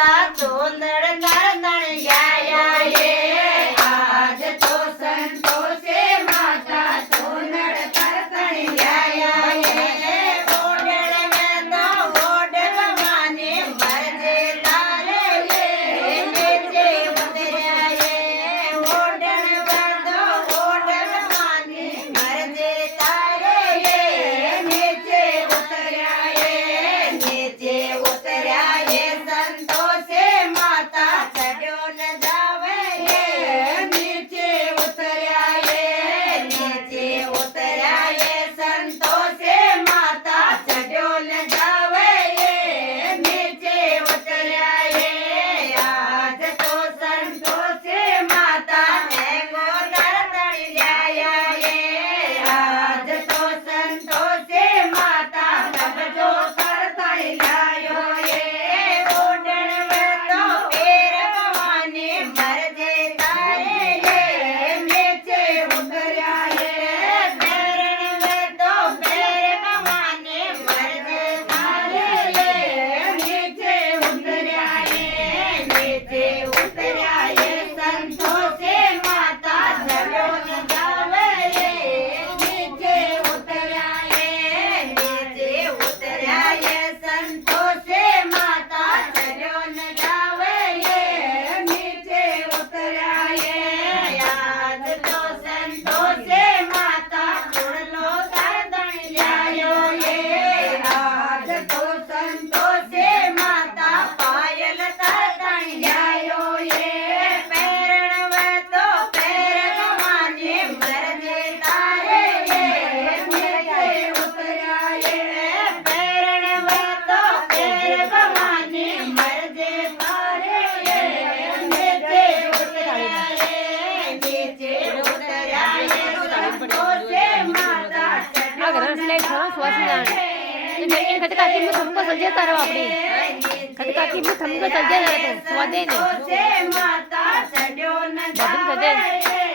માતા ચોંદડ તરતણ ગયા એ આજ તો સંતોષે માતા ચોંદડ તરતણ ગયા એ ઓડળ વેદો ઓડળ માને મરજે તારે એ નીચે ઉતર્યા એ ઓડળ વેદો ઓડળ માને મરજે તારે એ નીચે ઉતર્યા એ નીચે ઉતર્યા એ સંતોષે માતા ચડ્યો ન જાવે એ નીચે ઉતર્યા એ નીચે ઉતર્યા એ સંતોષે માતા ચડ્યો ન જાવે એ નીચે ઉતર્યા એ આજ તો સંતોષે માતા હેંગો તરતણ ગયા એ આજ તો સંતોષે માતા તબજો તરતણ લાયો એ ઓડણ વેતો પેર ભવાની મરજે તારે એ નીચે ઉતર્યા એ પેરણ વેતો પેર ભવાની મરજે તારે એ નીચે ઉતર્યા એ નીચે ઉતર્યા એ સંતોષે માતા ચડ્યો ન જાવે એ નીચે ઉતર્યા એ નીચે ઉતર્યા એ સંતોષે માતા ચડ્યો ન જાવે એ નીચે ઉતર્યા એ આજ તો સંતોષે માતા ચૂડલો તરતણ લાયો એ આજ તો સંતોષે માતા પાયલ તરતણ લાયો એ પેરણ વેતો પેર ભવાની મરજે તારે એ નીચે ઉતર્યા એ પેરણ વેતો પેર ભવાની મરજે તારે એ નીચે ઉતર્યા એ નીચે ઉતર્યા એ સંતોષે માતા આ ઘર સિલાઈ થવા સ્વાસ ના એ ખત કાકી મુ થમકો સજે તારો આપડી ખત કાકી મુ થમકો સજે તારો તો સ્વાદે ને સંતોષે માતા ચડ્યો ન બધું સજે જાવે